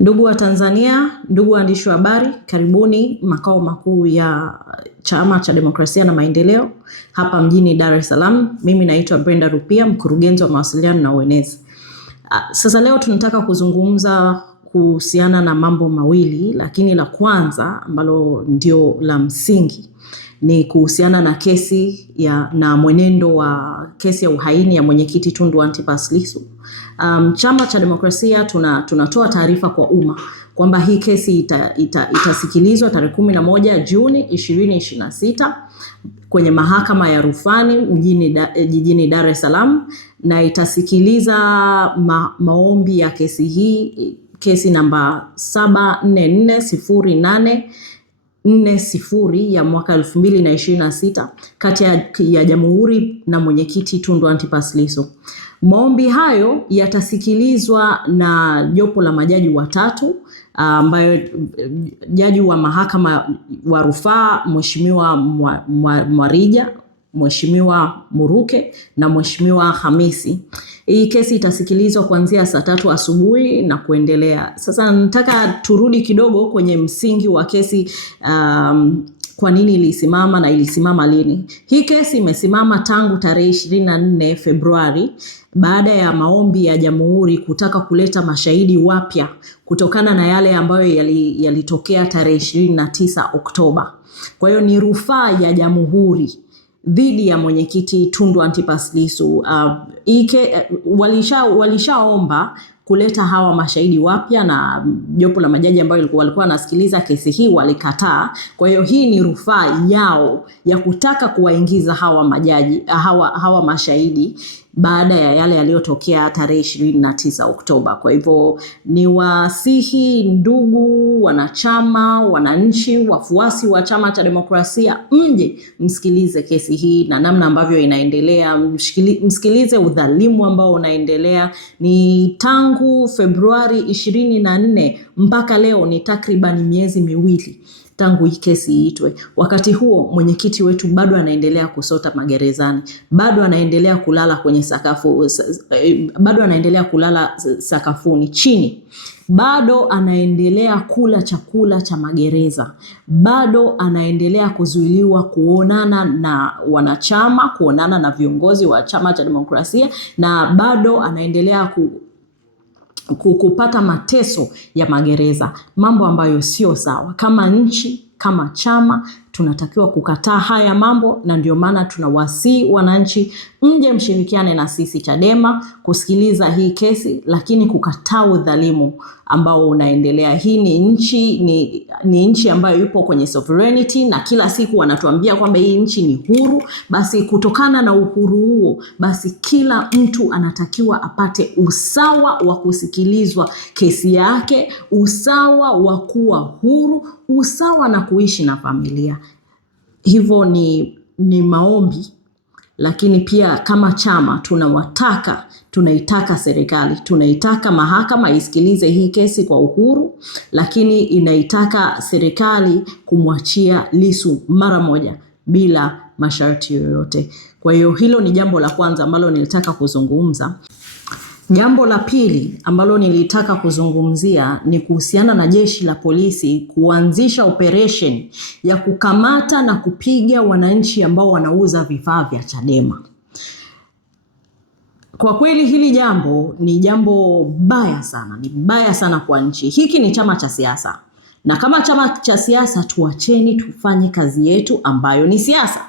Ndugu wa Tanzania, ndugu waandishi wa habari, karibuni makao makuu ya Chama cha Demokrasia na Maendeleo hapa mjini Dar es Salaam. Mimi naitwa Brenda Rupia, mkurugenzi wa mawasiliano na uenezi. Sasa leo tunataka kuzungumza kuhusiana na mambo mawili, lakini la kwanza ambalo ndio la msingi ni kuhusiana na kesi na mwenendo wa kesi ya uhaini ya mwenyekiti Tundu Antipas Lissu. Chama cha Demokrasia tunatoa taarifa kwa umma kwamba hii kesi itasikilizwa tarehe 11 Juni 2026 kwenye mahakama ya rufani jijini Dar es Salaam, na itasikiliza maombi ya kesi hii, kesi namba 744840 ya mwaka 2026 kati ya Jamhuri na mwenyekiti Tundu Antipas Lissu. Maombi hayo yatasikilizwa na jopo la majaji watatu, ambayo jaji wa mahakama wa rufaa Mheshimiwa Mwarija, Mheshimiwa Muruke na Mheshimiwa Hamisi. Hii kesi itasikilizwa kuanzia saa 3 asubuhi na kuendelea. Sasa nataka turudi kidogo kwenye msingi wa kesi, kwa nini ilisimama na ilisimama lini. Hii kesi imesimama tangu tarehe 24 Februari baada ya maombi ya Jamhuri kutaka kuleta mashahidi wapya kutokana na yale ambayo yalitokea tarehe 29 Oktoba. Kwa hiyo ni rufaa ya Jamhuri dhidi ya mwenyekiti Tundu Antipas Lissu. Walishaomba kuleta hawa mashahidi wapya na jopo la majaji ambao walikuwa wanasikiliza kesi hii walikataa. Kwa hiyo hii ni rufaa yao ya kutaka kuwaingiza hawa mashahidi baada ya yale yaliyotokea tarehe 29 Oktoba. Kwa hivyo ni wasihi ndugu wanachama, wananchi, wafuasi wa Chama cha Demokrasia, mje msikilize kesi hii na namna ambavyo inaendelea. Msikilize udhalimu ambao unaendelea. Ni tangu Februari 24 mpaka leo ni takriban miezi miwili tangu hii kesi iitwe. Wakati huo mwenyekiti wetu bado anaendelea kusota magerezani, bado anaendelea kulala kwenye sakafuni chini, bado anaendelea kula chakula cha magereza, bado anaendelea kuzuiliwa kuonana na wanachama, kuonana na viongozi wa Chama cha Demokrasia, na bado anaendelea kupata mateso ya magereza, mambo ambayo sio sawa. Kama nchi, kama chama, tunatakiwa kukataa haya mambo, na ndio maana tunawasihi wananchi mje mshirikiane na sisi Chadema kusikiliza hii kesi, lakini kukataa udhalimu ambao unaendelea. Hii ni nchi ambayo yupo kwenye sovereignty, na kila siku wanatuambia kwamba hii nchi ni huru. Basi kutokana na uhuru huo, basi kila mtu anatakiwa apate usawa wa kusikilizwa kesi yake, usawa wa kuwa huru, usawa na kuishi na familia. Hivyo ni maombi, lakini pia kama chama tunaitaka serikali, tunaitaka mahakama isikilize hii kesi kwa uhuru, lakini inaitaka serikali kumwachia Lissu mara moja bila masharti yoyote. Kwa hiyo hilo ni jambo la kwanza ambalo nilitaka kuzungumza. Jambo la pili ambalo nilitaka kuzungumzia ni kuhusiana na jeshi la polisi kuanzisha operation ya kukamata na kupiga wananchi ambao wanauza vifaa vya Chadema. Kwa kweli hili jambo ni jambo baya sana, ni baya sana kwa nchi. Hiki ni chama cha siasa, na kama chama cha siasa tuacheni tufanye kazi yetu ambayo ni siasa.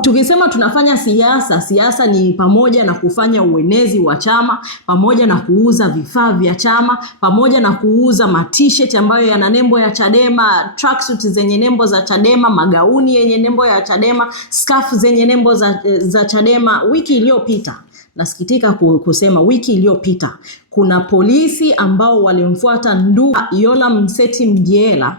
Tukisema tunafanya siasa ni pamoja na kufanya uenezi wa chama, pamoja na kuuza vifaa vya chama, pamoja na kuuza t-shirt ambayo yana nembo ya Chadema, tracksuit zenye nembo za Chadema, magauni yenye nembo ya Chadema, scarf zenye nembo za Chadema. Wiki iliyopita, nasikitika kusema, wiki iliyopita kuna polisi ambao walimfuata ndugu Yola Mseti Mjela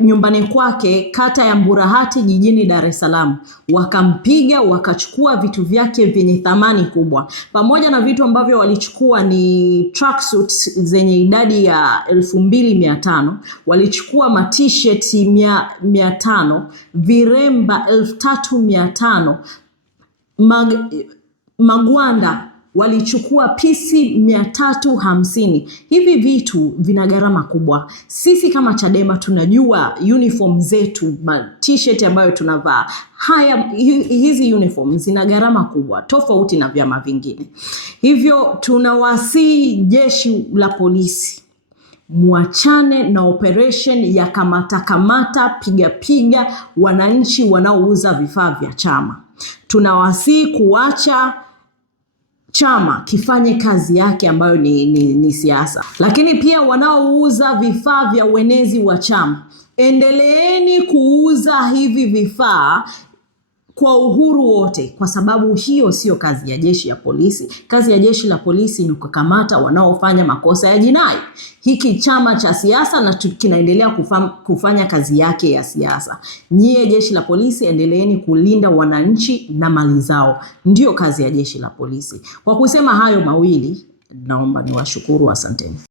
nyumbani kwake kata ya Mburahati jijini Dar es Salaam, wakampiga, wakachukua vitu vyake vyenye thamani kubwa. Pamoja na vitu ambavyo walichukua ni tracksuits zenye idadi ya 2500, walichukua t-shirt 500, viremba 3500, magwanda walichukua pisi 350. Hivi vitu vina gharama kubwa. Sisi kama Chadema tunajua uniform zetu, t-shirt ambayo tunavaa, hizi uniform zina gharama kubwa tofauti na vyama vingine. Hivyo tunawasihi jeshi la polisi, muachane na operation ya kamata piga wananchi wanaouza vifaa vya chama. Tunawasihi kuacha chama kifanye kazi yake ambayo ni siasa. Lakini pia wanaouza vifaa vya uenezi wa chama, endeleeni kuuza hivi vifaa kwa uhuru wote, kwa sababu hiyo sio kazi ya jeshi ya polisi. Kazi ya jeshi la polisi ni kukamata wanaofanya makosa ya jinai. Hiki chama cha siasa na kinaendelea kufanya kazi yake ya siasa. Nyie jeshi la polisi, endeleeni kulinda wananchi na mali zao. Ndio kazi ya jeshi la polisi. Kwa kusema hayo mawili, naomba niwashukuru. Asanteni.